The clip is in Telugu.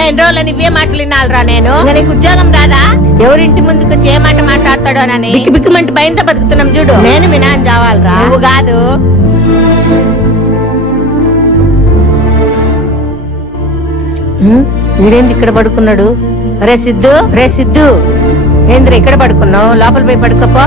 ఎన్ని రోజులు ఇవే మాటలు వినాలరా నేను? నీకు ఉద్యోగం రాదా? ఎవరింటి ముందుకు వచ్చి ఏ మాట మాట్లాడతాడో అని బిక్కి బిక్కుమంటే భయంతో బతుకుతున్నాం చూడు. నేను మీ నాన్న చావాలరా, నువ్వు కాదు. వీడేంది ఇక్కడ పడుకున్నాడు? రే సిద్ధు, రే సిద్ధు, ఏంద్ర ఇక్కడ పడుకున్నావు? లోపల పోయి పడుకోపో.